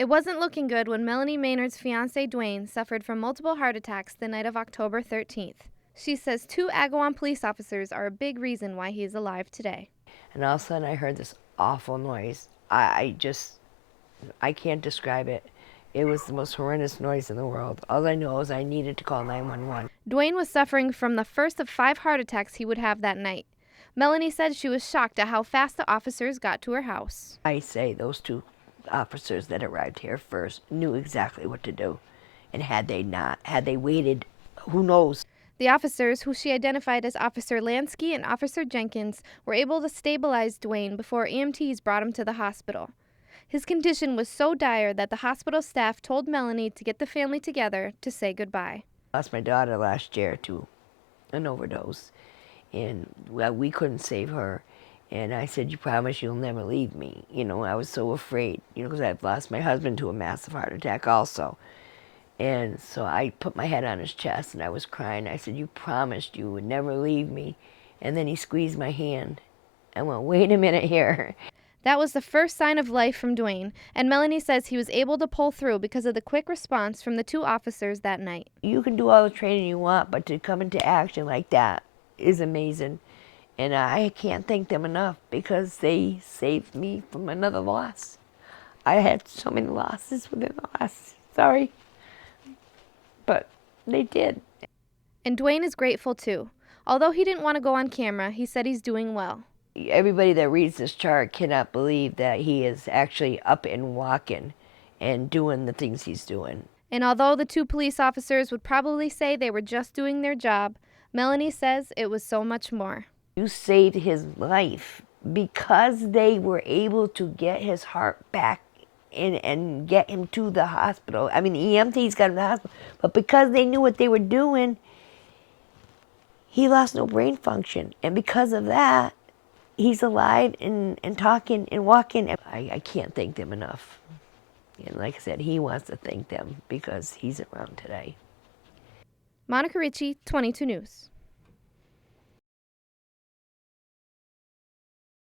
It wasn't looking good when Melanie Maynard's fiance, Dwayne, suffered from multiple heart attacks the night of October 13th. She says 2 Agawam police officers are a big reason why he is alive today. And all of a sudden I heard this awful noise. I can't describe it. It was the most horrendous noise in the world. All I know is I needed to call 911. Dwayne was suffering from the first of 5 heart attacks he would have that night. Melanie said she was shocked at how fast the officers got to her house. I say those 2 officers that arrived here first knew exactly what to do. And had they waited, who knows? The officers, who she identified as Officer Lansky and Officer Jenkins, were able to stabilize Dwayne before EMTs brought him to the hospital. His condition was so dire that the hospital staff told Melanie to get the family together to say goodbye. I lost my daughter last year to an overdose, and we couldn't save her. And I said, "You promise you'll never leave me?" I was so afraid, because I've lost my husband to a massive heart attack also. And so I put my head on his chest and I was crying. I said, "You promised you would never leave me." And then he squeezed my hand. I went, "Wait a minute here." That was the first sign of life from Dwayne, and Melanie says he was able to pull through because of the quick response from the 2 officers that night. You can do all the training you want, but to come into action like that is amazing. And I can't thank them enough because they saved me from another loss. I had so many losses within the last, sorry, but they did. And Dwayne is grateful too. Although he didn't want to go on camera, he said he's doing well. Everybody that reads this chart cannot believe that he is actually up and walking and doing the things he's doing. And although the 2 police officers would probably say they were just doing their job, Melanie says it was so much more. You saved his life because they were able to get his heart back and get him to the hospital. I mean, the EMTs got him to the hospital, but because they knew what they were doing, he lost no brain function. And because of that, he's alive and talking and walking. I can't thank them enough. And like I said, he wants to thank them because he's around today. Monica Ritchie, 22 News.